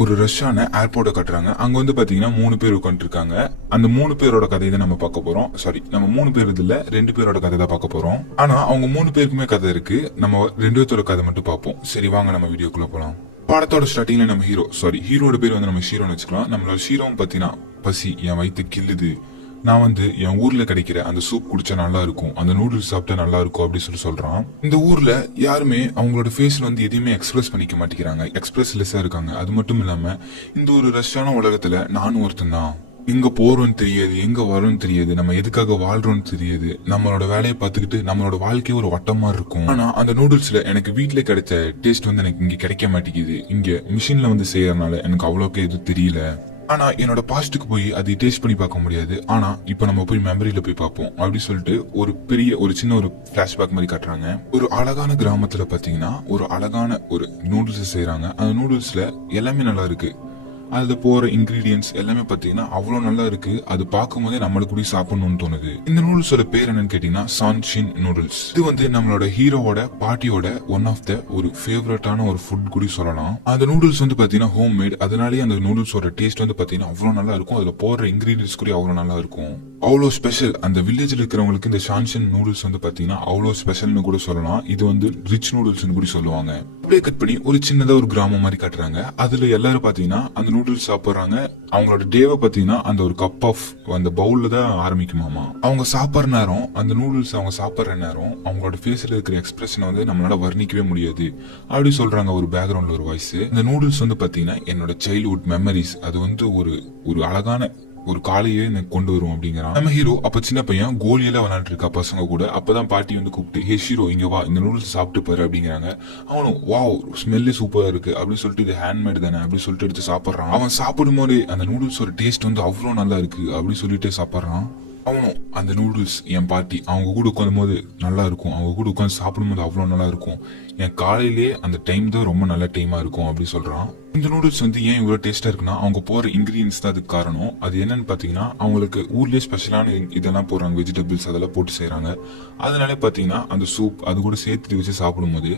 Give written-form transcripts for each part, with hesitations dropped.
ஒரு ரஷ்யான ஏர்போர்ட்டை கட்டுறாங்க. அங்க வந்து பாத்தீங்கன்னா 3 பேர் உட்காந்துருக்காங்க. அந்த 3 பேரோட கதையை தான் நம்ம பார்க்க போறோம். சாரி, நம்ம 3 பேர் இல்ல 2 பேரோட கதை தான் பார்க்க போறோம். ஆனா அவங்க 3 பேருக்குமே கதை இருக்கு. நம்ம 2 பேரோட கதை மட்டும் பார்ப்போம். சரி, வாங்க நம்ம வீடியோக்குள்ள போலாம். படத்தோட ஸ்டார்டிங்ல நம்ம ஹீரோட பேர் வந்து நம்ம ஷீரோன்னு வச்சுக்கலாம். நம்மளோட ஷீரோவும் பாத்தீங்கன்னா, பசி என் வயிற்று கில்லுது, நான் வந்து என் ஊர்ல கிடைக்கிற அந்த சூப் குடிச்சா நல்லா இருக்கும், அந்த நூடுல்ஸ் சாப்பிட்டா நல்லா இருக்கும் அப்படின்னு சொல்றான். இந்த ஊர்ல யாருமே அவங்களோட ஃபேஸ்ல வந்து எதையுமே எக்ஸ்பிரஸ் பண்ணிக்க மாட்டேங்கிறாங்க, எக்ஸ்பிரஸ்லெஸ்ஸா இருக்காங்க. அது மட்டும் இல்லாம இந்த ஒரு ரஷ்யான உலகத்துல நானும் ஒருத்தன் தான். எங்க போறோம்னு தெரியாது, எங்க வரோம்னு தெரியாது, நம்ம எதுக்காக வாழ்றோம்னு தெரியாது. நம்மளோட வேலையை பார்த்துக்கிட்டு நம்மளோட வாழ்க்கையே ஒரு வட்டமா இருக்கும். ஆனா அந்த நூடுல்ஸ்ல எனக்கு வீட்டுல கிடைச்ச டேஸ்ட் வந்து எனக்கு இங்க கிடைக்க மாட்டேங்குது. இங்க மிஷின்ல வந்து செய்யறதுனால எனக்கு அவ்வளோக்கு எதுவும் தெரியல. ஆனா என்னோட பாஸ்டுக்கு போய் அது டேஸ்ட் பண்ணி பார்க்க முடியாது. ஆனா இப்ப நம்ம போய் மெமரியில போய் பார்ப்போம் அப்படி சொல்லிட்டு ஒரு சின்ன ஒரு பிளாஷ்பேக் மாதிரி காட்டுறாங்க. ஒரு அழகான கிராமத்துல பாத்தீங்கன்னா ஒரு அழகான ஒரு நூடுல்ஸ் செய்யறாங்க. அந்த நூடுல்ஸ்ல எல்லாமே நல்லா இருக்கு. அதுல போற இன்கிரீடியன்ஸ் எல்லாமே பாத்தீங்கன்னா அவ்வளவு நல்லா இருக்கு. அது பார்க்கும் போதே நம்மளுக்கு கூட சாப்பிடணும்னு தோணுது. இந்த நூடுல்ஸோட பேர் என்னன்னு கேட்டீங்கன்னா சான்ஷின் நூடுல்ஸ். இது வந்து நம்மளோட ஹீரோவோட பாட்டியோட ஒன் ஆஃப் த ஒரு ஃபேவரட்டான ஒரு ஃபுட் கூட சொல்லலாம். அந்த நூடுல்ஸ் வந்து பாத்தீங்கன்னா ஹோம் மேட். அதனாலேயே அந்த நூடுல்ஸோட டேஸ்ட் வந்து பாத்தீங்கன்னா அவ்வளவு நல்லா இருக்கும். அதுல போடுற இன்கிரீடியன்ஸ் கூட அவ்வளவு நல்லா இருக்கும். அவ்வளோ ஸ்பெஷல். அந்த வில்லேஜ்ல இருக்கிறவங்களுக்கு இந்த சான்ஷின் நூடுல்ஸ் வந்து பாத்தீங்கன்னா அவ்வளோ ஸ்பெஷல்னு கூட சொல்லலாம். இது வந்து ரிச் நூடுல்ஸ் கூட சொல்லுவாங்க. அப்படியே கட் பண்ணி ஒரு சின்னதா ஒரு கிராமம் மாதிரி காட்டுறாங்க. அதுல எல்லாரும் பாத்தீங்கன்னா அந்த நூடுல்ஸ் சாப்பிடுறாங்க. அவங்களோட டேவை பாத்தீங்கன்னா அந்த ஒரு கப் ஆஃப் அந்த பவுல்ல தான் ஆரம்பிக்குமாமா. அவங்க சாப்பிடுற நேரம், அந்த நூடுல்ஸ் அவங்க சாப்பிடுற நேரம், அவங்களோட ஃபேஸ்ல இருக்கிற எக்ஸ்பிரஷன் வந்து நம்மளால வர்ணிக்கவே முடியாது அப்படி சொல்றாங்க ஒரு பேக்ரவுண்ட்ல ஒரு வாய்ஸ். இந்த நூடுல்ஸ் வந்து பாத்தீங்கன்னா என்னோட சைல்ட்ஹுட் மெமரிஸ், அது வந்து ஒரு அழகான ஒரு காலையே எனக்கு கொண்டு வரும் அப்படிங்கிறான். நம்ம ஹீரோ அப்ப சின்ன பையன் கோலியெல்லாம் விளையாண்டு இருக்கா பசங்க கூட. அப்பதான் பாட்டி வந்து கூப்பிட்டு, ஹே ஹீரோ இங்க வா, இந்த நூடுல்ஸ் சாப்பிட்டு பாரு அப்படிங்கிறாங்க. அவனும் வாவ் ஸ்மெல்லே சூப்பரா இருக்கு அப்படின்னு சொல்லிட்டு இது ஹேண்ட்மேட் தானே அப்படின்னு சொல்லிட்டு எடுத்து சாப்பிடுறான். அவன் சாப்பிடும் போது அந்த நூடுல்ஸோட டேஸ்ட் வந்து அவ்வளவு நல்லா இருக்கு அப்படின்னு சொல்லிட்டு சாப்பிடுறான். அவனும் அந்த நூடுல்ஸ் என் பாட்டி அவங்க கூட உட்காந்தும் போது நல்லா இருக்கும், அவங்க கூட உட்காந்து சாப்பிடும் போது அவ்வளவு நல்லா இருக்கும், என் காலையிலேயே அந்த டைம் தான் ரொம்ப நல்ல டைமா இருக்கும் அப்படின்னு சொல்றான். இந்த நூடுல்ஸ் வந்து ஏன் இவ்வளவு டேஸ்டா இருக்குன்னா அவங்க போற இன்கிரீடியன்ஸ் தான் அதுக்கு காரணம். அது என்னன்னு பாத்தீங்கன்னா அவங்களுக்கு ஊர்லயே ஸ்பெஷலான இதெல்லாம் போடுறாங்க, வெஜிடபிள்ஸ் அதெல்லாம் போட்டு செய்யறாங்க. அதனால பாத்தீங்கன்னா அந்த சூப் அது கூட சேர்த்து வச்சு சாப்பிடும் போது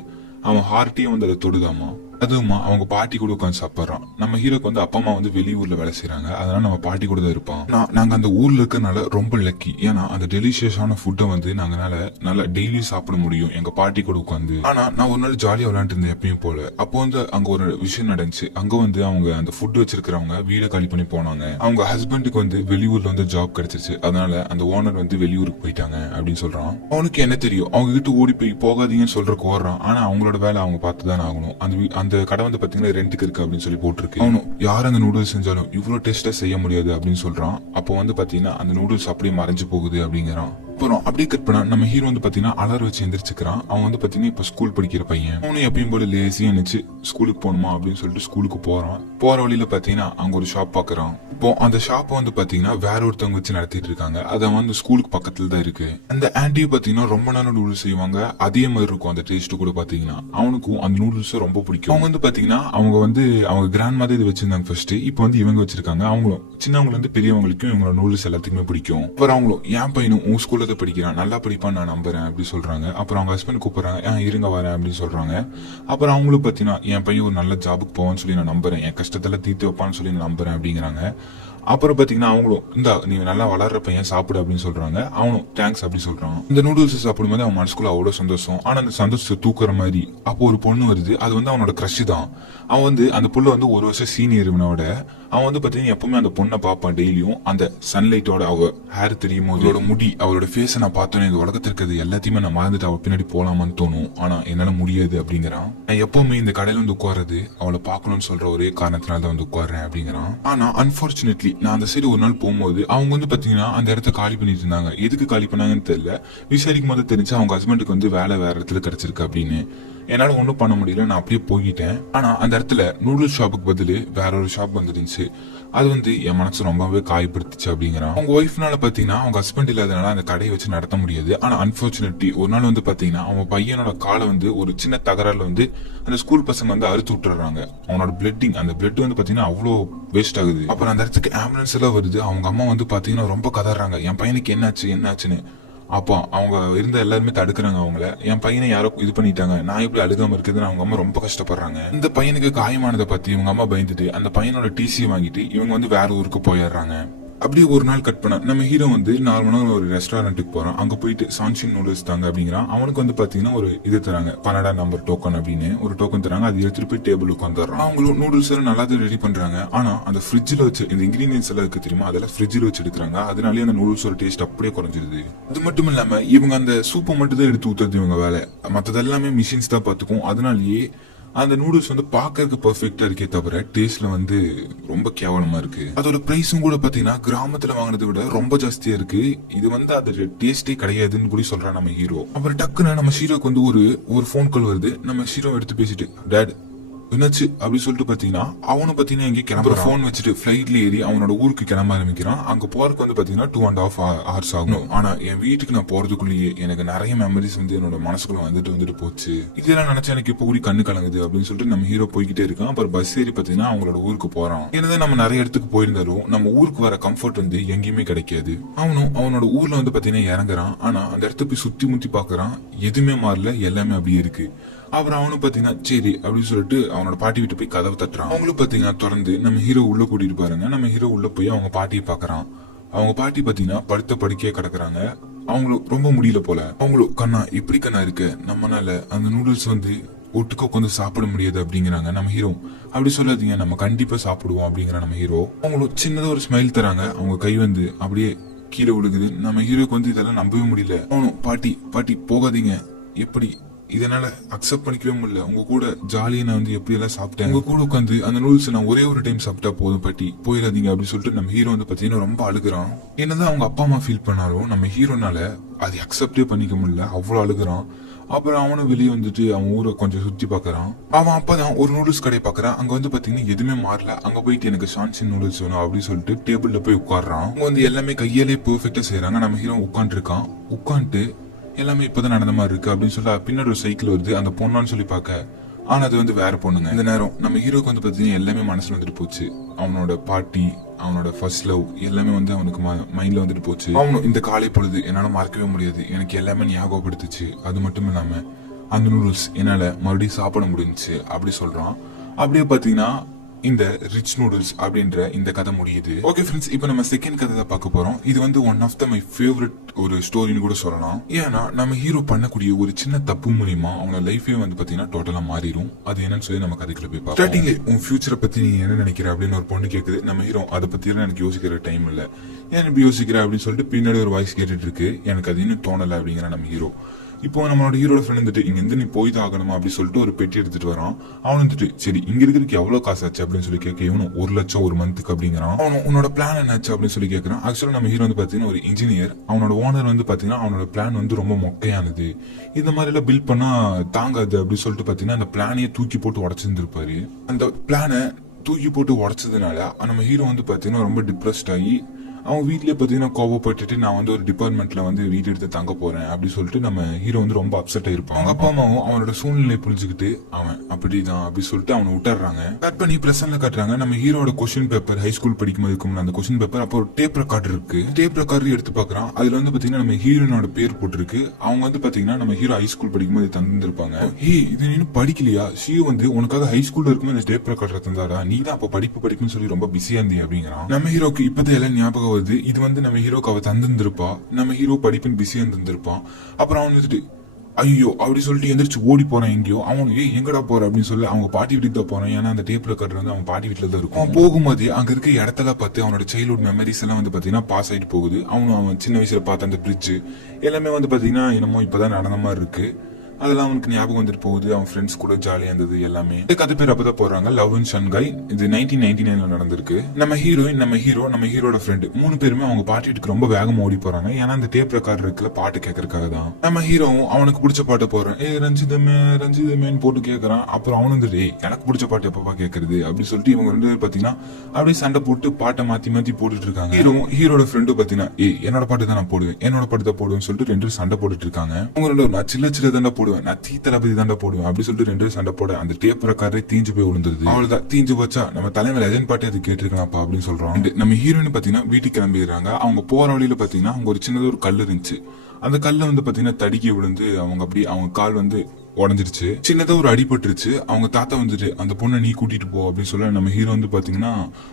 அவன் ஹார்ட்டையும் வந்து அதை தொடுதாமா. அதுவுமா அவங்க பாட்டி கூட உட்காந்து சாப்பிட்றான். நம்ம ஹீரோக்கு வந்து அப்பா அம்மா வந்து வெளியூர்ல வேலை செய்யறாங்க. அதனால நம்ம பாட்டி கூட தான் இருப்பான். நாங்க அந்த ஊர்ல இருக்கனால ரொம்ப லக்கி. ஏன்னா அந்த டெலிஷியஸான ஃபுட்டை வந்து நாங்கனால நல்லா டெய்லி சாப்பிட முடியும் எங்க பாட்டி கூட உட்காந்து. ஆனா நான் ஒரு நாள் ஜாலியா விளையாண்டு இருந்தேன் எப்பயும் போல. அப்போ வந்து அங்க ஒரு விஷயம் நடந்துச்சு. அங்க வந்து அவங்க அந்த ஃபுட் வச்சிருக்கிறவங்க வீடை காலி பண்ணி போனாங்க. அவங்க ஹஸ்பண்டுக்கு வந்து வெளியூர்ல வந்து ஜாப் கிடைச்சிருச்சு. அதனால அந்த ஓனர் வந்து வெளியூருக்கு போயிட்டாங்க அப்படின்னு சொல்றான். அவனுக்கு என்ன தெரியும், அவங்க கிட்ட ஓடி போய் போகாதீங்கன்னு சொல்றக்கு ஓடுறான். ஆனா அவங்களோட வேலை அவங்க பார்த்துதான் ஆகணும். அந்த கடை வந்து பாத்தீங்கன்னா ரெண்டுக்கு இருக்கு அப்படின்னு சொல்லி போட்டிருக்கு. அவனும் யார் அந்த நூடுல்ஸ் செஞ்சாலும் இவ்வளவு டேஸ்டா செய்ய முடியாது அப்படின்னு சொல்றான். அப்போ வந்து பாத்தீங்கன்னா அந்த நூடுல்ஸ் அப்படியே மறைஞ்சு போகுது அப்படிங்கிறான். அப்புறம் அப்படியே கட் பண்ணா நம்ம ஹீரோ வந்து பாத்தீங்கன்னா அலர் வச்சு எந்திரிச்சுக்கிறான். அவன் வந்து பாத்தீங்கன்னா இப்ப ஸ்கூல் படிக்கிற பையன். அவனும் எப்பயும் போல லேசியா நினைச்சு ஸ்கூலுக்கு போகணுமா அப்படின்னு சொல்லிட்டு ஸ்கூலுக்கு போறான். போற வழியில பாத்தீங்கன்னா அங்க ஒரு ஷாப் பாக்குறான். இப்போ அந்த ஷாப் வந்து பாத்தீங்கன்னா வேற ஒருத்தவங்க வச்சு நடத்திட்டு இருக்காங்க. அது வந்து ஸ்கூலுக்கு பக்கத்துல தான் இருக்கு. அந்த ஆன்டியும் பாத்தீங்கன்னா ரொம்ப நேரம் நூடுல்ஸ் செய்வாங்க. அதே மாதிரி இருக்கும் அந்த டேஸ்ட் கூட பாத்தீங்கன்னா. அவனுக்கும் அந்த நூடுல்ஸ் ரொம்ப பிடிக்கும். அவங்க வந்து பாத்தீங்கன்னா அவங்க கிராண்ட் மாதிரி இது வச்சிருந்தாங்க ஃபர்ஸ்ட். இப்போ வந்து இவங்க வச்சிருக்காங்க. அவங்களும் சின்னவங்க வந்து பெரியவங்களுக்கும் இவங்களோட நூடுல்ஸ் எல்லாத்துக்குமே பிடிக்கும். அப்புறம் அவங்களும் என் பையனும் உன் ஸ்கூல்ல தான் படிக்கிறான், நல்லா படிப்பான் நான் நம்புறேன் அப்படி சொல்றாங்க. அப்புறம் அவங்க ஹஸ்பண்ட் கூப்பிடுறாங்க, இருங்க வரேன் அப்படின்னு சொல்றாங்க. அப்புறம் அவங்களும் பாத்தீங்கன்னா என் பையன் ஒரு நல்ல ஜாபுக்கு போவான்னு சொல்லி நான் நம்புறேன், என் கஷ்டத்துல தீர்த்து வைப்பான்னு சொல்லி நான் நம்புறேன் அப்படிங்கிறாங்க. அப்புறம் பாத்தீங்கன்னா அவங்களும் இந்த நீ நல்லா வளர்ற பையன் சாப்பிடு அப்படின்னு சொல்றாங்க. அவனும் தேங்க்ஸ் அப்படி சொல்றான். இந்த நூடுல்ஸ் சாப்பிடும் போது அவன் மனசுக்குள்ள அவ்வளவு சந்தோஷம். ஆனா அந்த சந்தோஷத்தை தூக்குற மாதிரி அப்போ ஒரு பொண்ணு வருது. அது வந்து அவனோட கிரஷ் தான். அவன் வந்து அந்த புள்ள வந்து ஒரு வருஷம் சீனியர் இவனோட. அவன் வந்து பாத்தீங்கன்னா எப்பவுமே அந்த பொண்ணை பார்ப்பான் டெய்லியும். அந்த சன்லைட்டோட அவ ஹேர் தெரியும், அவளோட முடி, அவளோட ஃபேஸ நான் பார்த்தோன்னே இந்த உலகத்துல இருக்கிறது எல்லாத்தையுமே நான் மறந்துட்டு அவ பின்னாடி போலாமான்னு தோணும். ஆனா என்னால முடியாது அப்படிங்கிறான். நான் எப்பவுமே இந்த கடையில வந்து உட்கார்றது அவளை பார்க்கணும்னு சொல்ற ஒரே காரணத்தினால தான் வந்து உட்கார்றேன் அப்படிங்கிறான். ஆனா அன்பார்ச்சுனேட்லி நான் அந்த சைடு ஒரு நாள் போகும்போது அவங்க வந்து பாத்தீங்கன்னா அந்த இடத்த காலி பண்ணிட்டு இருந்தாங்க. எதுக்கு காலி பண்ணாங்கன்னு தெரியல. விசாரிக்கும் போது தெரிஞ்சு அவங்க ஹஸ்பண்டுக்கு வந்து வேலை வேற இடத்துல கிடைச்சிருக்கு அப்படின்னு. என்னால ஒன்னும் பண்ண முடியல, நான் அப்படியே போயிட்டேன். ஆனா அந்த இடத்துல நூடுல்ஸ் ஷாப்புக்கு பதிலு வேற ஒரு ஷாப் வந்துருந்துச்சு. அது வந்து என் மனசு ரொம்பவே காயப்படுத்துச்சு அப்படிங்கிறான். அவங்க ஒய்ஃப்னால பாத்தீங்கன்னா அவங்க ஹஸ்பண்ட் இல்லாதனால அந்த கடையை வச்சு நடத்த முடியாது. ஆனா அன்பார்ச்சுனேட்லி ஒரு நாள் வந்து பாத்தீங்கன்னா அவன் பையனோட காலை வந்து ஒரு சின்ன தகராறுல வந்து அந்த ஸ்கூல் பசங்க வந்து அறுத்து விட்டுறாங்க. அவனோட பிளட்டிங், அந்த பிளட் வந்து பாத்தீங்கன்னா அவ்வளோ வேஸ்ட் ஆகுது. அப்புறம் அந்த இடத்துக்கு ஆம்புலன்ஸ் எல்லாம் வருது. அவங்க அம்மா வந்து பாத்தீங்கன்னா ரொம்ப கதறாங்க, என் பையனுக்கு என்னாச்சுன்னு. அப்போ அவங்க இருந்த எல்லாருமே தடுக்கிறாங்க அவங்கள. என் பையனை யாரோ இது பண்ணிட்டாங்க, நான் இப்படி அழுகாம இருக்குதுன்னு அவங்க அம்மா ரொம்ப கஷ்டப்படுறாங்க. இந்த பையனுக்கு காயமானதை பத்தி இவங்க அம்மா பயந்துட்டு அந்த பையனோட டிசி வாங்கிட்டு இவங்க வந்து வேற ஊருக்கு போயிடுறாங்க. அப்படியே ஒரு நாள் கட் பண்ண நம்ம ஹீரோ வந்து நார்மலா ஒரு ரெஸ்டாரண்ட்டுக்கு போறான். அங்க போயிட்டு சான்ஷின் நூடுல்ஸ் தாங்க அப்படிங்கிறான். அவனுக்கு வந்து பாத்தீங்கன்னா ஒரு இது தராங்க, 12 நம்பர் டோக்கன் அப்படின்னு ஒரு டோக்கன் தராங்க. அது எடுத்துட்டு போய் டேபிள் உட்காந்துறான். அவங்களும் நூடுல்ஸ் எல்லாம் நல்லா ரெடி பண்றாங்க. ஆனா அந்த ஃப்ரிட்ஜ்ல வச்சு இந்த இன்கிரீடியன்ஸ் எல்லாம் இருக்கு தெரியுமா, அதெல்லாம் ஃப்ரிட்ஜ்ல வச்சு எடுக்கிறாங்க. அதனாலேயே அந்த நூடுல்ஸோட டேஸ்ட் அப்படியே குறைஞ்சிருது. அது மட்டும் இல்லாம இவங்க அந்த சூப்பை மட்டும் தான் எடுத்து ஊத்துறது இவங்க வேலை, மற்றது எல்லாமே மிஷின்ஸ் தான் பாத்துக்கும். அதனாலேயே அந்த நூடுல்ஸ் வந்து பாக்கறதுக்கு பெர்ஃபெக்ட்டா இருக்கே தவிர டேஸ்ட்ல வந்து ரொம்ப கேவலமா இருக்கு. அதோட பிரைஸும் கூட பாத்தீங்கன்னா கிராமத்துல வாங்கினதை விட ரொம்ப ஜாஸ்தியா இருக்கு. இது வந்து அது டேஸ்டே கிடையாதுன்னு கூட சொல்றான் நம்ம ஹீரோ. அப்புறம் டக்குன்னு நம்ம ஹீரோக்கு வந்து ஒரு ஃபோன் கால் வருது. நம்ம ஹீரோ எடுத்து பேசிட்டு, டேட் என்னாச்சு அப்படி சொல்லிட்டு பாத்தீங்கன்னா அவனு பாத்தீங்கன்னா எங்க கிளம்புற போன் வச்சுட்டு பிளைட்ல ஏறி அவனோட ஊருக்கு கிளம்ப ஆரம்பிக்கிறான். அங்க போறதுக்கு வந்து பாத்தீங்கன்னா 2.5 hours ஆகும். ஆனா என் வீட்டுக்கு நான் போறதுக்குள்ளேயே எனக்கு நிறைய மெமரிஸ் வந்து என்னோட மனசுக்குள்ள வந்துட்டு போச்சு. இதெல்லாம் நினைச்சா எனக்கு இப்ப கூடி கண்ணு கலங்குது அப்படின்னு சொல்லிட்டு நம்ம ஹீரோ போய்கிட்டே இருக்கான். அப்புறம் பஸ் ஏறி பாத்தீங்கன்னா அவங்களோட ஊருக்கு போறான். என்னதான் நம்ம நிறைய இடத்துக்கு போயிருந்தாலும் நம்ம ஊருக்கு வர கம்ஃபர்ட் வந்து எங்கேயுமே கிடைக்காது. அவனோட ஊர்ல வந்து பாத்தீங்கன்னா இறங்குறான். ஆனா அந்த இடத்த போய் சுத்தி முத்தி பாக்குறான், எதுவுமே மாறல, எல்லாமே அப்படியே இருக்கு. அப்புறம் அவனும் பாத்தீங்கன்னா சரி அப்படின்னு சொல்லிட்டு அவனோட பாட்டி வீட்டு போய் கதவை தட்டுறான். அவங்களும் பாத்தீங்கன்னா திறந்து நம்ம ஹீரோ உள்ள கூட்டிட்டு பாருங்க. நம்ம ஹீரோ உள்ள போய் அவங்க பாட்டியை பாக்குறான். அவங்க பாட்டி பாத்தீங்கன்னா படுத்த படுக்கையே கிடக்குறாங்க. அவங்களும் ரொம்ப முடியல போல. அவங்களும் கண்ணா இப்படி கண்ணா இருக்கு, நம்மனால அந்த நூடுல்ஸ் வந்து ஒட்டுக்க உட்காந்து சாப்பிட முடியாது அப்படிங்கிறாங்க. நம்ம ஹீரோ அப்படி சொல்லாதீங்க, நம்ம கண்டிப்பா சாப்பிடுவோம் அப்படிங்கிற நம்ம ஹீரோ. அவங்களும் சின்னதா ஒரு ஸ்மைல் தராங்க. அவங்க கை வந்து அப்படியே கீழே விழுகுது. நம்ம ஹீரோக்கு வந்து இதெல்லாம் நம்பவே முடியல. அவனும் பாட்டி போகாதீங்க, எப்படி இதனால அக்செப்ட் பண்ணிக்கவே முடியல, உங்க கூட ஜாலியா நான் வந்து எப்படி எல்லாம் சாப்பிட்டேன், உங்க கூட உட்காந்து அந்த நூல்ஸ் நான் ஒரே ஒரு டைம் சாப்பிட்டா போதும் பாட்டி, போயிடாதீங்க அப்படின்னு சொல்லிட்டு நம்ம ஹீரோ வந்து பாத்தீங்கன்னா ரொம்ப அழுகுறான். என்னதான் அவங்க அப்பா அம்மா ஃபீல் பண்ணாலும் நம்ம ஹீரோனால அது அக்செப்டே பண்ணிக்க முடியல, அவ்வளவு அழுகுறான். அப்புறம் அவனும் வெளியே வந்துட்டு அவன் ஊரை கொஞ்சம் சுத்தி பாக்குறான். அவன் அப்பதான் ஒரு நூடுல்ஸ் கடையை பாக்குறான். அங்க வந்து பாத்தீங்கன்னா எதுவுமே மாறல. அங்க போயிட்டு எனக்கு சான்சின் நூடுல்ஸ் வேணும் அப்படின்னு சொல்லிட்டு டேபிள்ல போய் உட்காடுறான். அவங்க வந்து எல்லாமே கையாலே பெர்ஃபெக்ட்டா செய்யறாங்க. நம்ம ஹீரோ உட்காந்துருக்கான். உட்காந்துட்டு எல்லாமே இப்பதான் நடந்த மாதிரி இருக்கு அப்படின்னு சொல்லி பின்னாடி ஒரு சைக்கிள் வருது. அந்த பொண்ணான்னு சொல்லி பாக்க, ஆனா அது வந்து வேற பொண்ணுங்க. இந்த நேரம் நம்ம ஹீரோக்கு வந்து பாத்தீங்கன்னா எல்லாமே மனசுல வந்துட்டு போச்சு. அவனோட பாட்டி, அவனோட ஃபர்ஸ்ட் லவ் எல்லாமே வந்து அவனுக்கு மைண்ட்ல வந்துட்டு போச்சு. அவனும் இந்த காலை பொழுது என்னால மறக்கவே முடியாது, எனக்கு எல்லாமே ஞாபகப்படுத்துச்சு. அது மட்டும் இல்லாம அந்த நூடுல்ஸ் என்னால மறுபடியும் சாப்பிட முடிஞ்சுச்சு அப்படி சொல்றான். அப்படியே பாத்தீங்கன்னா இந்த ரிச் நூடுல்ஸ் அப்படின்ற இந்த கதை முடியுது. ஓகே ஃப்ரெண்ட்ஸ், இப்போ நம்ம செகண்ட் கதை தான் பார்க்க போறோம். இது வந்து one of the my favourite ஒரு ஸ்டோரின்னு கூட சொல்லலாம். ஏன்னா நம்ம ஹீரோ பண்ணக்கூடிய ஒரு சின்ன தப்பு மூலியமா அவனோட லைஃபே வந்து பாத்தீங்கன்னா டோட்டலா மாறிடும். அது என்னன்னு சொல்லி நம்ம கதைக்குள்ள போய் பார்ப்போம். ஸ்டார்டிங்ல உன் ஃபியூச்சரை பத்தி நீ என்ன நினைக்கிற அப்படின்னு ஒரு பொண்ணு கேக்குது. நம்ம ஹீரோ அதை பத்தி எனக்கு யோசிக்கிற டைம் இல்ல, ஏன் இப்படி யோசிக்கிற அப்படின்னு சொல்லிட்டு பின்னாடி ஒரு வாய்ஸ் கேட்டுட்டு இருக்கு. எனக்கு அது இன்னும் தோணல அப்படிங்கிற நம்ம ஹீரோ. இப்போ நம்மளோட ஹீரோட ஃப்ரெண்ட் வந்துட்டு இங்க இருந்து நீ போய் தான் ஆகணுமா அப்படி சொல்லிட்டு ஒரு பெட்டி எடுத்துட்டு வரான். அவன் வந்துட்டு சரி இங்க இருக்கிறதுக்கு எவ்வளவு காசு ஆச்சு அப்படின்னு சொல்லி கேட்க, இவனும் 1 லட்சம் ஒரு மந்த்துக்கு அப்படிங்கிறான். அவனும் உன்னோட பிளான் என்னாச்சு அப்படின்னு சொல்லி கேட்கறான். ஆக்சுவலா நம்ம ஹீரோ வந்து பாத்தீங்கன்னா ஒரு இன்ஜினியர். அவனோட ஓனர் வந்து பாத்தீங்கன்னா அவனோட பிளான் வந்து ரொம்ப மொக்கையானது, இந்த மாதிரி எல்லாம் பில்ட் பண்ணா தாங்காது அப்படின்னு சொல்லிட்டு பாத்தீங்கன்னா அந்த பிளானையே தூக்கி போட்டு உடச்சிருந்திருப்பாரு. அந்த பிளானை தூக்கி போட்டு உடச்சதுனால நம்ம ஹீரோ வந்து பாத்தீங்கன்னா ரொம்ப டிப்ரெஸ்ட் ஆகி அவன் வீட்லயே பாத்தீங்கன்னா கோவப்பட்டுட்டு நான் வந்து ஒரு டிபார்ட்மெண்ட்ல வந்து வீடு எடுத்து தங்க போறேன் அப்படி சொல்லிட்டு நம்ம ஹீரோ வந்து ரொம்ப அப்செட் ஆயிருப்பான். அவங்க அப்பா அம்மாவும் அவனோட சூழ்நிலையை புரிஞ்சுக்கிட்டு அவன் அப்படிதான் அப்படி சொல்லிட்டு அவனை விட்டுறாங்க. கட் பண்ணி பிரசன்ட்ல காட்டுறாங்க. நம்ம ஹீரோட கொஸ்டின் பேப்பர் ஹை ஸ்கூல் படிக்கும்போது இருக்கும் அந்த கொஸ்டின் பேப்பர். அப்போ ஒரு டேப் ரெக்கார்டர் இருக்கு. டேப் ரெக்கார்டர் எடுத்து பாக்குறான். அதுல வந்து பாத்தீங்கன்னா நம்ம ஹீரோனோட பேர் போட்டிருக்கு. அவங்க வந்து பாத்தீங்கன்னா நம்ம ஹீரோ ஹை ஸ்கூல் படிக்கும்போது தந்திருப்பாங்க. இது நீ படிக்கலையா, ஷியோ வந்து உனக்காக ஹை ஸ்கூல்ல இருக்கும்போது இந்த டேப் ரெக்கார்டர் தந்தாடா, நீ தான் அப்ப படிப்புன்னு சொல்லி ரொம்ப பிஸியா இருந்தே அப்படிங்கிறான். நம்ம ஹீரோக்கு இப்பதான் எல்லாம் ஞாபகம். இது வந்து நம்ம ஹீரோக்கு அவ தந்திருப்பா. நம்ம ஹீரோ படிப்புன்னு பிஸியா இருந்திருப்பான். அப்புறம் அவன் வந்துட்டு ஐயோ அப்படி சொல்லிட்டு எந்திரிச்சு ஓடி போறான் எங்கேயோ. அவன் எங்கடா போற அப்படின்னு சொல்லி அவங்க பாட்டி வீட்டுக்கு தான் போறான். ஏன்னா அந்த டேப் ரெக்கார்டர் வந்து அவன் பாட்டி வீட்டுல தான் இருக்கும். அவன் போகும்போது அங்க இருக்க இடத்துல பார்த்து அவனோட சைல்ட்ஹுட் மெமரிஸ் எல்லாம் வந்து பாத்தீங்கன்னா பாஸ் ஆயிட்டு போகுது. அவன் சின்ன வயசுல பார்த்த அந்த பிரிட்ஜ் எல்லாமே வந்து பாத்தீங்கன்னா என்னமோ இப்பதான் நடந்த மாதிரி இருக்கு. அதெல்லாம் அவனுக்கு ஞாபகம் வந்துட்டு போகுது. அவன் ஃப்ரெண்ட்ஸ் கூட ஜாலியா இருந்தது எல்லாமே. கதை பேர் அப்பதான் போறாங்க, லவ் அண்ட் ஷன்காய். இது 1999ல நடந்திருக்கு. நம்ம ஹீரோயின், நம்ம ஹீரோட ஃப்ரெண்ட் 3 பேருமே அவங்க பாட்டி வீட்டுக்கு ரொம்ப வேகமா ஓடி போறாங்க. ஏன்னா அந்த டேப் ரெக்கார்டர் இருக்குல்ல பாட்டு கேட்கறதுக்காக தான். நம்ம ஹீரோவும் அவனுக்கு பிடிச்ச பாட்டை போறான். ரஞ்சிதமேன்னு போட்டு கேட்கறான். அப்புறம் அவனு வந்துட்டு எனக்கு பிடிச்ச பாட்டு எப்பப்பா கேட்கறது அப்படி சொல்லிட்டு இவங்க 2 பேரும் பாத்தீங்கன்னா அப்படியே சண்டை போட்டு பாட்டை மாத்தி போட்டுட்டு இருக்காங்க. ஹீரோட ஃப்ரெண்டும் பாத்தீங்கன்னா என்னோட பாட்டு தான் நான் போடுவேன், என்னோட பாட்டு தான் போடுவேன்னு சொல்லிட்டு 2 சண்டை போட்டுட்டு இருக்காங்க. அவங்க 2 சில்ல தானே போடுவேன், நான் தீ தளபதி தாண்டா போடுவேன் அப்படி சொல்லிட்டு 2 பேரும் சண்டை போட அந்த டேப் ரெக்கார்டரே தீஞ்சு போய் விழுந்துருது. அவ்வளவுதான், தீஞ்சு போச்சா, நம்ம தலைமை லெஜண்ட் பாட்டி அது கேட்டிருக்கலாம்ப்பா அப்படின்னு சொல்றோம். நம்ம ஹீரோயின் பாத்தீங்கன்னா வீட்டுக்கு கிளம்பிடுறாங்க. அவங்க போற வழியில பாத்தீங்கன்னா அங்க ஒரு சின்னது ஒரு கல் இருந்துச்சு. அந்த கல்ல வந்து பாத்தீங்கன்னா தடுக்கி விழுந்து அவங்க கால் வந்து உடஞ்சிருச்சு. சின்னதா ஒரு அடிபட்டுருச்சு. அவங்க தாத்தா வந்துட்டு அந்த பொண்ணை நீ கூட்டிட்டு போ அப்படின்னு சொல்ல நம்ம ஹீரோ வந்து பாத்தீங்கன்னா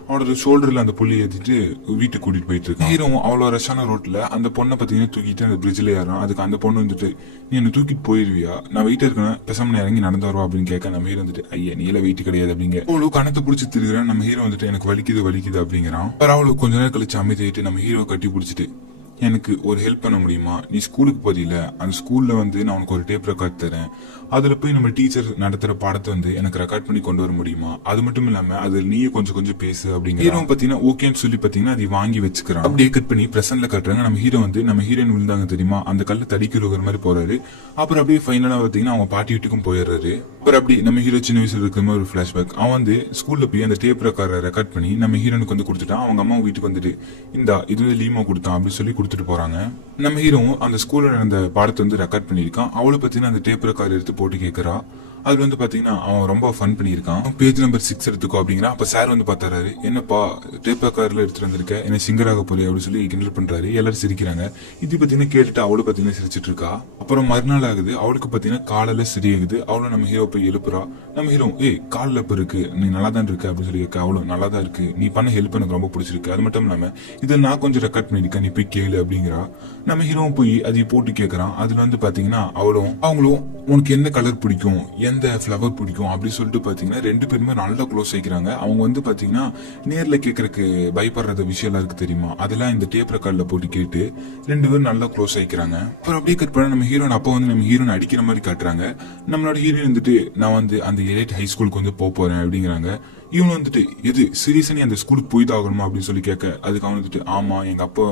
அவனோட ஷோல்டர்ல அந்த புள்ளி ஏத்திட்டு வீட்டுக்கு கூட்டிட்டு போயிட்டு இருக்கு. ஹீரோ அவ்வளவு ரஷ்ஷான ரோட்ல அந்த பொண்ணை பாத்தீங்கன்னா தூக்கிட்டு அந்த பிரிட்ஜ்ல ஏறான். அதுக்கு அந்த பொண்ணு வந்துட்டு நீ என்ன தூக்கிட்டு போயிருவியா, நான் வெயிட் இருக்கேன், பெசாம இறங்கி நடந்து வருவா அப்படின்னு கேட்க நம்ம ஹீரோ வந்துட்டு ஐயா நீல வெயிட் கிடையாது அப்படிங்க. அவ்வளவு கணத்தை பிடிச்சி திருகிறேன். நம்ம ஹீரோ வந்துட்டு எனக்கு வலிக்குது அப்படிங்கிறான். அவளுக்கு கொஞ்ச நேரம் கழிச்சு அமைதியாயிட்டு நம்ம ஹீரோ கட்டி பிடிச்சிட்டு எனக்கு ஒரு ஹெல்ப் பண்ண முடியுமா, நீ ஸ்கூலுக்கு போதில்ல, அந்த ஸ்கூல்ல வந்து நான் உனக்கு ஒரு டேப் ரெக்கார்ட் தரேன், அதுல போய் நம்ம டீச்சர் நடத்துற பாடத்தை வந்து எனக்கு ரெக்கார்ட் பண்ணி கொண்டு வர முடியுமா, அது மட்டும் இல்லாம அதுல நீயே கொஞ்சம் கொஞ்சம் பேசு அப்படிங்கிற. ஹீரோ பாத்தீங்கன்னா ஓகேன்னு சொல்லி பாத்தீங்கன்னா அதை வாங்கி வச்சுக்கிறான். அப்படியே கட் பண்ணி பிரசன்ட்ல கட்டுறாங்க. நம்ம ஹீரோ வந்து நம்ம ஹீரோயின் விழுந்தாங்க தெரியுமா, அந்த கல்ல தடிக்கிற மாதிரி போறாரு. அப்புறம் அப்படியே ஃபைனலா பாத்தீங்கன்னா அவங்க பாட்டி வீட்டுக்கும் போயிடுறாரு. அப்புறம் அப்படி நம்ம ஹீரோ சின்ன வயசுல இருக்கிற மாதிரி ஒரு பிளாஷ்பேக். அவன் வந்து ஸ்கூல்ல போய் அந்த டேப் ரெக்கார்டரை ரெக்கார்ட் பண்ணி நம்ம ஹீரோனுக்கு வந்து கொடுத்துட்டான். அவங்க அம்மா வீட்டுக்கு வந்துட்டு இந்தா இது வந்து லீமா கொடுத்தான் அப்படின்னு சொல்லி கொடுத்துட்டு போறாங்க. நம்ம ஹீரோ அந்த ஸ்கூல்ல நடந்த பாடத்தை வந்து ரெக்கார்ட் பண்ணிருக்கான். அவளை பத்தின அந்த டேப் ரெக்கார்ட் எடுத்து போட்டு கேட்கறா. அது வந்து பாத்தீங்கன்னா அவன் ரொம்ப ஃபன் பண்ணிருக்கான். பேஜ் நம்பர் 6 எடுத்துக்கோ அப்படிங்கிறான். அப்ப சார் வந்து பாத்தாரு, என்னப்பா டேப் ரெக்கார்ட்ல எடுத்துட்டு வந்திருக்க, என்ன சிங்கராக போறியா அப்படின்னு சொல்லி கிண்டல் பண்றாரு. எல்லாரும் சிரிக்கிறாங்க. இது பாத்தீங்கன்னா கேட்டுட்டு அவளு பாத்தீங்கன்னா சிரிச்சிட்டு இருக்கா. அப்புறம் மறுநாள் ஆகுது. அவளுக்கு பாத்தீங்கன்னா காலையில சரியாகுது. அவளும் நம்ம ஹீரோ போய் எழுப்புறா. நம்ம ஹீரோ காலில் இப்ப இருக்கு, நீ நல்லா தான் இருக்கு அப்படின்னு சொல்லி கேட்க. அவளும் நல்லா தான் இருக்கு, நீ பண்ண ஹெல்ப் எனக்கு ரொம்ப பிடிச்சிருக்கு, அது மட்டும் இல்லாம இதை நான் கொஞ்சம் ரெக்கார்ட் பண்ணிருக்கேன், நீ போய் கேளு அப்படிங்கிறா. நம்ம ஹீரோ போய் அதை போட்டு கேட்கறான். அதுல வந்து பாத்தீங்கன்னா அவங்களும் உனக்கு எந்த கலர் பிடிக்கும், எந்த ஃபிளவர் பிடிக்கும் அப்படி சொல்லிட்டு பாத்தீங்கன்னா 2 பேருமே நல்லா க்ளோஸ் ஆகிக்கிறாங்க. அவங்க வந்து பாத்தீங்கன்னா நேர்ல கேட்கறதுக்கு பயப்படுறது விஷயம் இருக்கு தெரியுமா, அதெல்லாம் இந்த டேப் ரெக்கார்ட்ல போட்டு கேட்டு 2 பேரும் நல்லா க்ளோஸ் ஆகிக்கிறாங்க. அப்புறம் அப்படியே கட் பண்ண நம்ம ஹீரோன் அப்போ வந்து நம்ம ஹீரோன் அடிக்கிற மாதிரி காட்டுறாங்க. நம்மளோட ஹீரோயின் வந்துட்டு நான் வந்து அந்த எலைட் ஹை ஸ்கூலுக்கு வந்து போறேன் அப்படிங்கிறாங்க. இவனு வந்துட்டு எது சீரியஸா நீ அந்த ஸ்கூலுக்கு போய் தான் ஆகணுமா அப்படின்னு சொல்லி கேட்க, அதுக்கு அவன் வந்துட்டு ஆமா எங்க அப்பா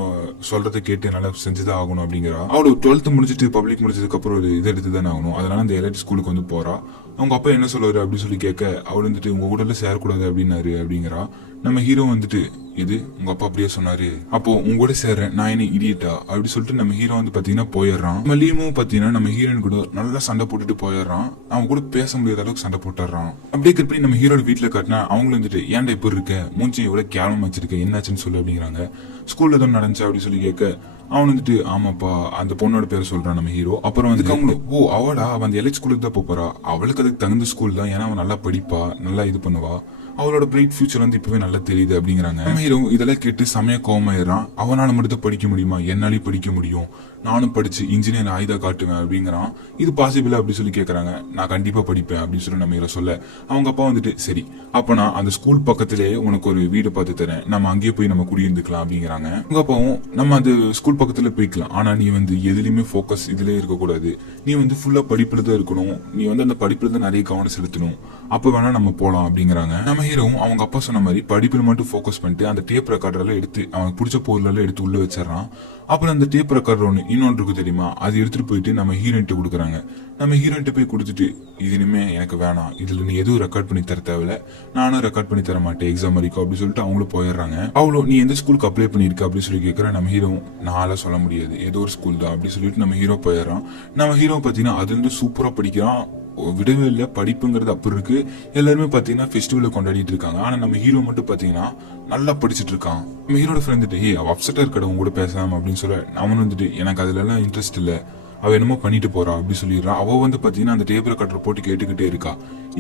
சொல்றதை கேட்டு நல்லா செஞ்சுதான் ஆகணும் அப்படிங்கிறா. அவளு 12th முடிச்சுட்டு பப்ளிக் முடிச்சதுக்கு அப்புறம் ஒரு இது எடுத்து தானே ஆகணும், அதனால அந்த எலைட் ஸ்கூலுக்கு வந்து போறா. அவங்க அப்பா என்ன சொல்லுவாரு அப்படின்னு சொல்லி கேட்க, அவள் வந்துட்டு உங்க கூட சேரக்கூடாது அப்படின்னாரு அப்படிங்கிறா. நம்ம ஹீரோ வந்துட்டு இது உங்க அப்பா அப்படியே சொன்னாரு, அப்போ உங்க கூட சேர்றேன், நான் என்ன இடியட்டா அப்படி சொல்லிட்டு நம்ம ஹீரோ வந்து பாத்தீங்கன்னா போயிடுறான். நம்ம லீமும் பாத்தீங்கன்னா நம்ம ஹீரோயின் கூட நல்லா சண்டை போட்டுட்டு போயிடுறான். அவன் கூட பேச முடியாத அளவுக்கு சண்டை போட்டுறான். அப்படியே கட் பண்ணி நம்ம ஹீரோட வீட்டுல காட்டினா அவங்களும் வந்துட்டு ஏன்டா இப்ப இருக்க, மூஞ்சி எவ்வளவு கேவலமா வச்சிருக்க, என்னாச்சுன்னு சொல்லு அப்படிங்கிறாங்க. ஸ்கூல்ல எதுவும் நடந்துச்சா அப்படின்னு சொல்லி கேட்க, அவன் வந்துட்டு ஆமாப்பா அந்த பொண்ணோட பேரை சொல்றான் நம்ம ஹீரோ. அப்புறம் வந்து அவங்களும் அவளா அவன் அந்த எலைட் ஸ்கூலுக்கு தான் போறா, அவளுக்கு அதுக்கு தகுந்த ஸ்கூல் தான், ஏன்னா அவன் நல்லா படிப்பா, நல்லா இது பண்ணுவா, அவளோட பிரைட் ஃபியூச்சர் வந்து இப்பவே நல்லா தெரியுது அப்படிங்கிறாங்க. நம்ம ஹீரோ இதெல்லாம் கேட்டு செமையா கோவமாயிடுறான். அவனால மட்டும் படிக்க முடியுமா, என்னாலையும் படிக்க முடியும், நானும் படிச்சு இன்ஜினியர் ஆயுதா காட்டுவேன் அப்படிங்கிறான். இது பாசிபிளா அப்படி சொல்லி கேட்கறாங்க. நான் கண்டிப்பா படிப்பேன் அப்படின்னு சொல்லி நம்ம ஹீரோ சொல்ல, அவங்க அப்பா வந்துட்டு சரி அப்ப நான் அந்த ஸ்கூல் பக்கத்திலேயே உனக்கு ஒரு வீடு பார்த்து தரேன், நம்ம அங்கேயே போய் நம்ம குடியிருந்துக்கலாம் அப்படிங்கிறாங்க. உங்க அப்பாவும் நம்ம அந்த ஸ்கூல் பக்கத்துல போய்க்கலாம், ஆனா நீ வந்து எதுலயுமே போக்கஸ் இதுலயே இருக்கக்கூடாது, நீ வந்து ஃபுல்லா படிப்புல தான் இருக்கணும், நீ வந்து அந்த படிப்புல தான் நிறைய கவனம் செலுத்தணும், அப்ப வேணா நம்ம போலாம் அப்படிங்கிறாங்க. நம்ம ஹீரோவும் அவங்க அப்பா சொன்ன மாதிரி படிப்புல மட்டும் போக்கஸ் பண்ணிட்டு அந்த டேப் ரெக்கார்டர்ல எடுத்து அவனுக்கு பிடிச்ச பொருள் எடுத்து உள்ள வச்சிடறான். அப்புறம் அந்த டேப் ரெக்கார்டர் இன்னொன்று இருக்கு தெரியுமா, அது எடுத்துட்டு போயிட்டு நம்ம ஹீரோயின்ட்டு கொடுக்குறாங்க. நம்ம ஹீரோயின்ட்டு போய் கொடுத்துட்டு இது இனிமே எனக்கு வேணாம், இதுல நீ எதுவும் ரெக்கார்ட் பண்ணி தர தேவையில்ல, நானும் ரெக்கார்ட் பண்ணி தர மாட்டேன் எக்ஸாம் வரைக்கும் அப்படின்னு சொல்லிட்டு அவங்களும் போயிடுறாங்க. அவ்வளோ நீ எந்த ஸ்கூலுக்கு அப்ளை பண்ணிருக்க அப்படின்னு சொல்லி கேட்கற. நம்ம ஹீரோ நாளா சொல்ல முடியாது, ஏதோ ஒரு ஸ்கூல் தான் அப்படின்னு சொல்லிட்டு நம்ம ஹீரோ போயிடுறான். நம்ம ஹீரோ பாத்தீங்கன்னா அது வந்து சூப்பரா படிக்கிறான், விடவே இல்லை, படிப்புங்கிறது அப்படி இருக்கு. எல்லாருமே பாத்தீங்கன்னா ஃபெஸ்டிவலை கொண்டாடிட்டு இருக்காங்க. ஆனா நம்ம ஹீரோ மட்டும் பாத்தீங்கன்னா நல்லா படிச்சுட்டு இருக்கான். நம்ம ஹீரோட ஃப்ரெண்ட் வந்துட்டு அவ அப்செட்டா இருக்கட உங்க கூட பேசலாம் அப்படின்னு சொல்ல, அவன் வந்துட்டு எனக்கு அதுல எல்லாம் இன்ட்ரெஸ்ட் இல்ல, அவ என்னமோ பண்ணிட்டு போறா அப்படி சொல்லிடுறான். அவ வந்து பாத்தீங்கன்னா அந்த டேப் ரெக்கார்டர் போட்டு கேட்டுக்கிட்டே இருக்கா.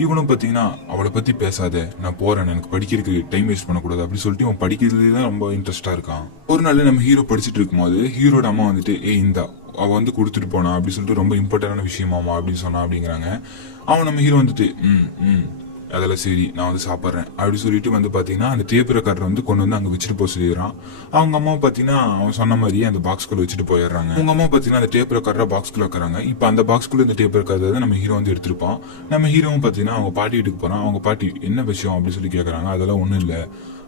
இவனும் பாத்தீங்கன்னா அவளை பத்தி பேசாத, நான் போறேன், எனக்கு படிக்கிறதுக்கு டைம் வேஸ்ட் பண்ணக்கூடாது அப்படி சொல்லிட்டு அவன் படிக்கிறதுதான் ரொம்ப இன்ட்ரெஸ்டா இருக்கான். ஒரு நாள் நம்ம ஹீரோ படிச்சுட்டு இருக்கும்போது ஹீரோட அம்மா வந்துட்டு இந்தா அவ வந்து கொடுத்துட்டு போனா அப்படின்னு சொல்லிட்டு ரொம்ப இம்பார்ட்டன்டான விஷயமாமா அப்படின்னு சொன்னா அப்படிங்கிறாங்க. அவன் நம்ம ஹீரோ வந்துட்டு அதெல்லாம் சரி நான் வந்து சாப்பிட்றேன் அப்படி சொல்லிட்டு வந்து பாத்தீங்கன்னா அந்த டேப் ரெக்கார்டர் வந்து கொண்டு வந்து அங்க வச்சுட்டு போக சொல்லிடுறான். அவங்க அம்மா பாத்தீங்கன்னா அவன் சொன்ன மாதிரியே அந்த பாக்ஸ்குள்ள வச்சுட்டு போயிடுறாங்க. அவங்க அம்மா பாத்தீங்கன்னா அந்த டேப் ரெக்கார்டர் பாக்ஸ்குள்ள வைக்கிறாங்க. இப்ப அந்த பாக்ஸ்குள்ள இந்த டேப் ரெக்கார்டர் நம்ம ஹீரோ வந்து எடுத்திருப்பான். நம்ம ஹீரோவும் பாத்தீங்கன்னா அவங்க பாட்டி வீட்டுக்கு போறான். அவங்க பாட்டி என்ன விஷயம் அப்படின்னு சொல்லி கேக்குறாங்க. அதெல்லாம் ஒண்ணும் இல்ல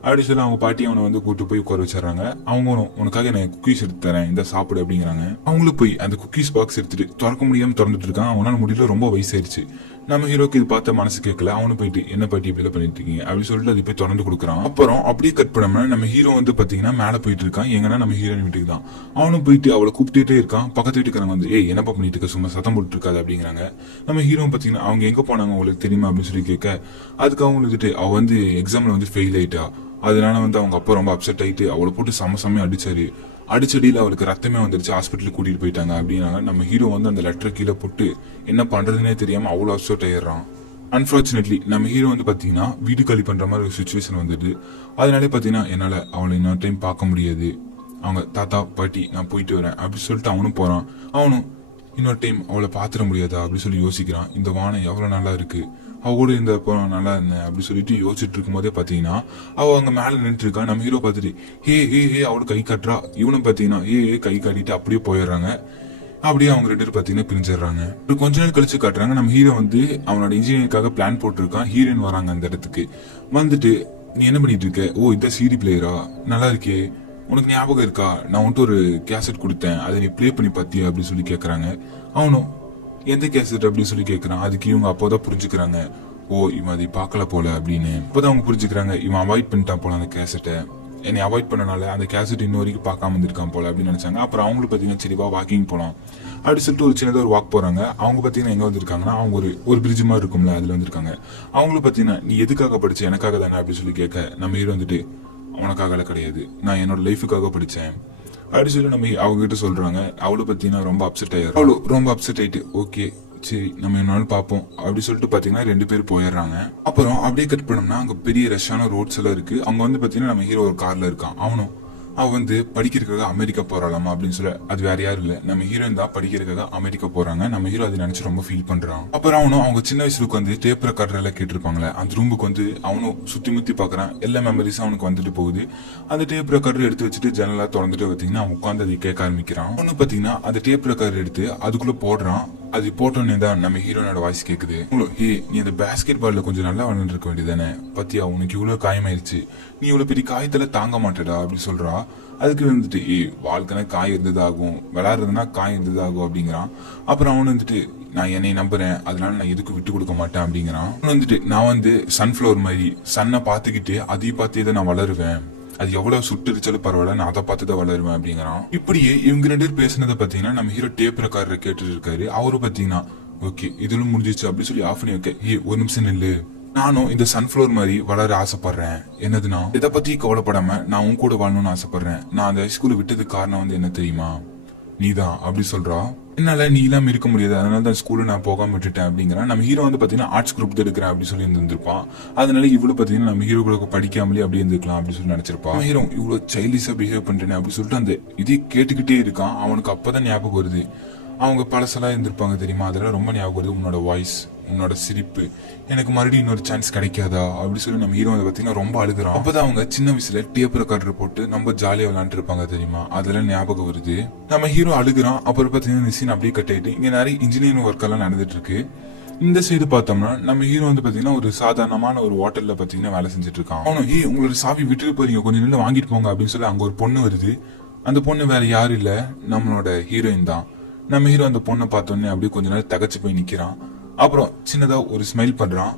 அப்படி சொல்லி அவங்க பாட்டி அவனை வந்து கூட்டு போய் உட்கார வச்சிடறாங்க. அவங்களும் உனக்காக நான் குக்கீஸ் எடுத்து தரேன், இந்த சாப்பிடு அப்படிங்கிறாங்க. அவங்களும் போய் அந்த குக்கீஸ் பாக்ஸ் எடுத்துட்டு திறக்க முடியாம திறந்துட்டு இருக்கான். அவனால முடியல, ரொம்ப வயசாயிருச்சு. நம்ம ஹீரோக்கு இது பார்த்த மனசு கேட்கல. அவனு போயிட்டு என்ன பாட்டி இப்படி பண்ணிட்டு இருக்கீங்க அப்படின்னு சொல்லிட்டு அது போய் திறந்து கொடுக்குறான். அப்புறம் அப்படியே கட் பண்ணாம நம்ம ஹீரோ வந்து பாத்தீங்கன்னா மேல போயிட்டு இருக்கான். எங்கன்னா நம்ம ஹீரோயின் வீட்டுக்கு தான். அவனும் போயிட்டு அவளை கூப்பிட்டுட்டே இருக்கான். பக்கத்து வீட்டுக்காரங்க வந்து ஏய் என்னப்பா பண்ணிட்டு இருக்க, சும்மா சத்தம் போட்டு இருக்காது அப்படிங்கிறாங்க. நம்ம ஹீரோ பாத்தீங்கன்னா அவங்க எங்க போனாங்க உங்களுக்கு தெரியுமா அப்படின்னு சொல்லி கேட்க, அதுக்கு அவங்க வந்துட்டு அவ வந்து எக்ஸாம்ல வந்து ஃபெயில் ஆயிட்டா, அதனால வந்து அவங்க அப்பா ரொம்ப அப்செட் ஆயிட்டு அவளை போட்டு சம அடிச்சாரு. அடிச்சடியில் அவளுக்கு ரத்தமே வந்துருச்சு, ஹாஸ்பிட்டலுக்கு கூட்டிட்டு போயிட்டாங்க அப்படின்னாங்க. நம்ம ஹீரோ வந்து அந்த லெட்டரை கீழே போட்டு என்ன பண்றதுன்னே தெரியாம அவ்வளோ அப்செட் ஆயிடுறான். அன்பார்ச்சுனேட்லி நம்ம ஹீரோ வந்து பாத்தீங்கன்னா வீடு காலி பண்ற மாதிரி ஒரு சுச்சுவேஷன் வந்துடுது. அதனாலே பாத்தீங்கன்னா என்னால அவளை இன்னொரு டைம் பார்க்க முடியாது, அவங்க தாத்தா பாட்டி நான் போயிட்டு வரேன் அப்படின்னு சொல்லிட்டு அவனும் போறான். அவனும் இன்னொரு டைம் அவளை பாத்திர முடியாதா அப்படின்னு சொல்லி யோசிக்கிறான். இந்த வானம் எவ்வளவு நல்லா இருக்கு, அவ கூட இருந்தப்போ நல்லா இருந்தேன் அப்படின்னு சொல்லிட்டு யோசிச்சுட்டு இருக்கும் போதே பாத்தீங்கன்னா அவ அங்க மேல நின்றுட்டு இருக்கா. நம்ம ஹீரோ பாத்துட்டு ஹே அவளை கை காட்டுறா. இவனும் பாத்தீங்கன்னா கை காட்டிட்டு அப்படியே போயிடுறாங்க. அப்படியே அவங்க 2 பேரும் பாத்தீங்கன்னா பிரிஞ்சிடறாங்க. கொஞ்ச நாள் கழிச்சு காட்டுறாங்க. நம்ம ஹீரோ வந்து அவனோட இன்ஜினியரிங்காக பிளான் போட்டிருக்கான். ஹீரோயின் வராங்க அந்த இடத்துக்கு. வந்துட்டு நீ என்ன பண்ணிட்டு இருக்க, ஓ இந்த சிடி பிளேயரா, நல்லா இருக்கே, உனக்கு ஞாபகம் இருக்கா, நான் வந்துட்டு ஒரு கேசட் கொடுத்தேன், அதை நீ பிளே பண்ணி பாத்தியா அப்படின்னு சொல்லி கேக்குறாங்க. அவனும் எந்த கேசட் அப்படின்னு சொல்லி கேக்குறான். அதுக்கு இவங்க அப்போதான் புரிஞ்சுக்கிறாங்க, ஓ இவன் அதை பார்க்கல போல அப்படின்னு. அப்போதான் அவங்க புரிஞ்சுக்கிறாங்க, இவன் அவாய்ட் பண்ணிட்டான் போல அந்த கேசட்டை, என்னை அவாய்ட் பண்ணனால அந்த கேசட் இன்ன வரைக்கும் பார்க்காம இருந்திருக்கான் போல அப்படின்னு நினைச்சாங்க. அப்புறம் அவங்களுக்கு பாத்தீங்கன்னா சரிவா வாக்கிங் போலாம் அப்படி சொல்லிட்டு ஒரு சின்னதாக ஒரு வாக் போறாங்க. அவங்க பாத்தீங்கன்னா எங்க வந்திருக்காங்கன்னா அவங்க ஒரு பிரிட்ஜ் மாதிரி இருக்கும்ல அதுல வந்திருக்காங்க. அவங்களும் பாத்தீங்கன்னா நீ எதுக்காக படிச்ச, எனக்காக தானே அப்படின்னு சொல்லி கேட்க, நம்ம ஹீரோ வந்துட்டு உனக்காக கிடையாது, நான் என்னோட லைஃபுக்காக படிச்சேன் அப்படி சொல்லி நம்ம அவங்க கிட்ட சொல்றாங்க. அவளை பத்தினா ரொம்ப அப்செட் ஆயிடுறா. அவளு ரொம்ப அப்செட் ஆயிட்டு ஓகே சரி நம்ம என்னாலும் பாப்போம் அப்படி சொல்லிட்டு பாத்தீங்கன்னா 2 பேரும் போயிடுறாங்க. அப்புறம் அப்படியே கட் பண்ணோம்னா அங்க பெரிய ரஷ்ஷான ரோட்ஸ் எல்லாம் இருக்கு. அங்க வந்து பாத்தீங்கன்னா நம்ம ஹீரோ ஒரு கார்ல இருக்கான். அவனும் அவ வந்து படிக்கிறதுக்காக அமெரிக்கா போறாளாமா அப்படின்னு சொல்ல, அது வேற யாரும் இல்ல நம்ம ஹீரோயின் தான் படிக்கிறதுக்காக அமெரிக்கா போறாங்க. நம்ம ஹீரோ அதை நினைச்சு ரொம்ப ஃபீல் பண்றான். அப்புறம் அவனும் அவங்க சின்ன வயசுல வந்து டேப் ரெக்கார்டர் எல்லாம் கேட்டிருப்பாங்களே அந்த ரூமுக்கு வந்து அவனும் சுத்தி முத்தி பாக்குறான். எல்லா மெமரிஸும் அவனுக்கு வந்துட்டு போகுது. அந்த டேப் ரெக்கார்டர் எடுத்து வச்சுட்டு ஜன்னலா திறந்துட்டு பாத்தீங்கன்னா அவன் உட்காந்து அதை கேட்க ஆரம்பிக்கிறான். அவனு பாத்தீங்கன்னா அந்த டேப் ரெக்கார்டர் எடுத்து அதுக்குள்ள போடுறான். அது போட்டோன்னே தான் நம்ம ஹீரோனோட வாய்ஸ் கேக்குது. ஹே நீ அந்த பேஸ்கெட் பால்ல கொஞ்சம் நல்லா விளையாண்டு இருக்க வேண்டியதானே, பத்தியா உனக்கு இவ்வளவு காயமாயிருச்சு, நீ இவ்வளவு பெரிய காயத்துல தாங்க மாட்டேடா அப்படி சொல்றா. அதுக்கு வந்துட்டு வாழ்க்கைனா காய் இருந்ததாகும், விளையாடுறதுனா காய் இருந்ததாகும் அப்படிங்கிறான். அப்புறம் அவனு வந்துட்டு நான் என்னை நம்புறேன், அதனால நான் எதுக்கும் விட்டு கொடுக்க மாட்டேன் அப்படிங்கிறான். வந்துட்டு நான் வந்து சன்ஃபிளவர் மாதிரி சன்னை பாத்துக்கிட்டு அதையும் பார்த்தே தான் நான் வளருவேன், அது எவ்வளவு சுட்டுரிச்சாலும் பரவாயில்ல, நான் அதை பார்த்துதான் வளருவேன் அப்படிங்கிறான். இப்படியே இவங்க 2 பேர் பேசினதை பாத்தீங்கன்னா நம்ம ஹீரோ டேப் ரெக்கார்டர் கேட்டுட்டு இருக்காரு. அவரு பாத்தீங்கன்னா ஓகே இதுல முடிஞ்சிச்சு அப்படின்னு சொல்லி ஆஃப் பண்ணி வைக்க, ஒரு நிமிஷம் நில்லு, நானும் இந்த சன்ஃபிளவர் மாதிரி வளர ஆசைப்படுறேன். என்னதுன்னா இதை பத்தி கவலைப்படாம நான் உன் கூட வாழணும்னு ஆசைப்படுறேன். நான் அந்த ஹைஸ்கூல்ல விட்டதுக்கு காரணம் வந்து என்ன தெரியுமா, நீதான் அப்படி சொல்றா. என்னால நீ இல்லாம இருக்க முடியாது, அதனால தான் ஸ்கூல்ல நான் போகாம விட்டுட்டேன் அப்படிங்கிறான். நம்ம ஹீரோ வந்து பாத்தீங்கன்னா ஆர்ட்ஸ் குரூப் தான் எடுக்கிறேன் அப்படி சொல்லி இருந்திருப்பான். அதனால இவ்வளவு பாத்தீங்கன்னா நம்ம ஹீரோக்கு படிக்காமலே அப்படி இருந்துக்கலாம் அப்படி சொல்லி நினைச்சிருப்பான். ஹீரோ இவ்வளவு சைல்டிஷா பிஹேவ் பண்றேன் அப்படி சொல்லிட்டு அந்த இதை கேட்டுக்கிட்டே இருக்கான். அவனுக்கு அப்பதான் ஞாபகம் வருது, அவங்க பழசெல்லாம் இருந்திருப்பாங்க தெரியுமா, அதெல்லாம் ரொம்ப ஞாபகம் வருது, உன்னோட வாய்ஸ், உன்னோட சிரிப்பு, எனக்கு மறுபடியும் இன்னொரு சான்ஸ் கிடைக்காதா அப்படி சொல்லி நம்ம ஹீரோ பாத்தீங்கன்னா ரொம்ப அழுகுறான். அப்பதான் அவங்க சின்ன வயசுல டேப் ரெக்கார்டர் போட்டு நம்ம ஜாலியா விளையாண்டு இருப்பாங்க தெரியுமா, அதெல்லாம் ஞாபகம் வருது. நம்ம ஹீரோ அழுகுறான். அப்புறம் பாத்தீங்கன்னா இந்த சீன் அப்படியே கட் ஆயிட்டு இங்க நிறைய இன்ஜினியரிங் ஒர்க் எல்லாம் நடந்துட்டு இருக்கு. இந்த சைடு பார்த்தோம்னா நம்ம ஹீரோ வந்து பாத்தீங்கன்னா ஒரு சாதாரணமான ஒரு ஹோட்டல்ல பாத்தீங்கன்னா வேலை செஞ்சுட்டு இருக்கான். அவனும் உங்களோட சாவி விட்டுட்டு போறீங்க, கொஞ்சம் நின்று வாங்கிட்டு போங்க அப்படின்னு சொல்லி அங்க ஒரு பொண்ணு வருது. அந்த பொண்ணு வேற யாரும் இல்ல, நம்மளோட ஹீரோயின் தான். நம்ம ஹீரோ அந்த பொண்ணை பார்த்தோன்னே அப்படியே கொஞ்ச நேரம் தகச்சு போய் நிக்கிறான். அப்புறம் சின்னதா ஒரு ஸ்மைல் பண்றான்.